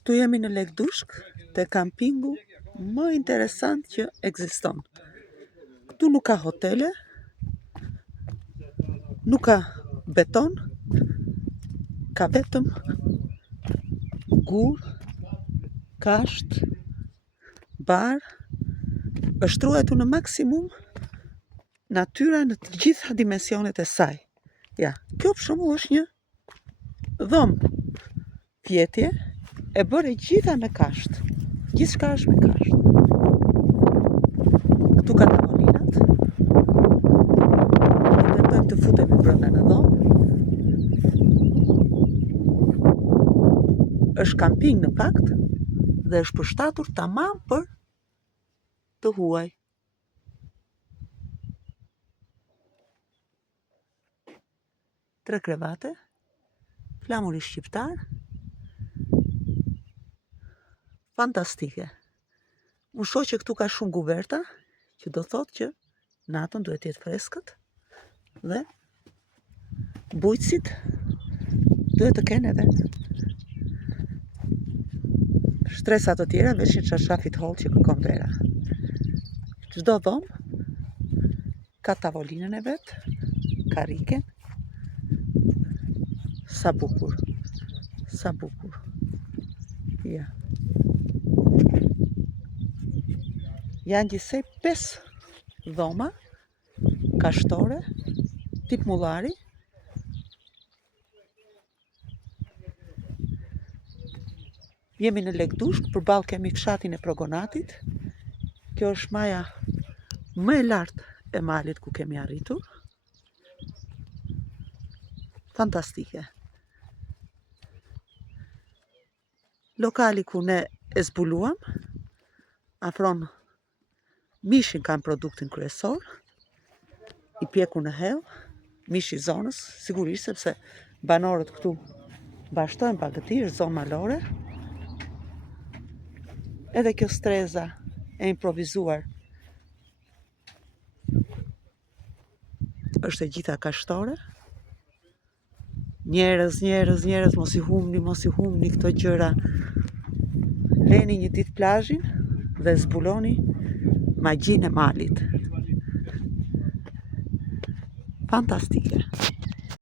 Këtu jemi në Lekdushk, te kampingu më interesant që ekziston. Këtu nuk ka hotele, nuk ka beton, ka vetëm gur, kasht, bar, është ruajtur në maksimum natyra në të gjitha dimensionet e saj. Ja, kjo për shembull është një dhomë pjetje e bërë gjitha me kasht. Gjithçka është me kasht. Këtu ka tavolinat. Ne tentojmë të futemi brenda në dhomë. Është kamping në fakt dhe është përshtatur tamam për të huaj. Tre krevate, flamuri shqiptar, fantastike. Unë shoh që këtu ka shumë guverta, që do thotë që natën duhet të jetë freskët dhe bujqësit duhet të kenë edhe shtresa të tjera veç një çarshafit holl që kërkon vera. Çdo dhomë ka tavolinën e vet, ka riken. Sa bukur, sa bukur. Ja. Janë gjithsej 5 dhoma kashtore, tip mullari. Jemi në Lekdushk, përballë kemi fshatin e Progonatit. Kjo është maja më e lartë e malit ku kemi arritur. Fantastike. Lokali ku ne e zbuluam, afron mishin kanë produktin kryesor, i pjekur në hell, mishi i zonës, sigurisht sepse banorët këtu bashkëtojnë bagëti, është zonë malore. Edhe kjo streza e improvizuar është e gjitha kashtore. Njerëz, mos i humni këto gjëra. Leni një ditë plazhin dhe zbuloni magjinë e malit. Fantastike.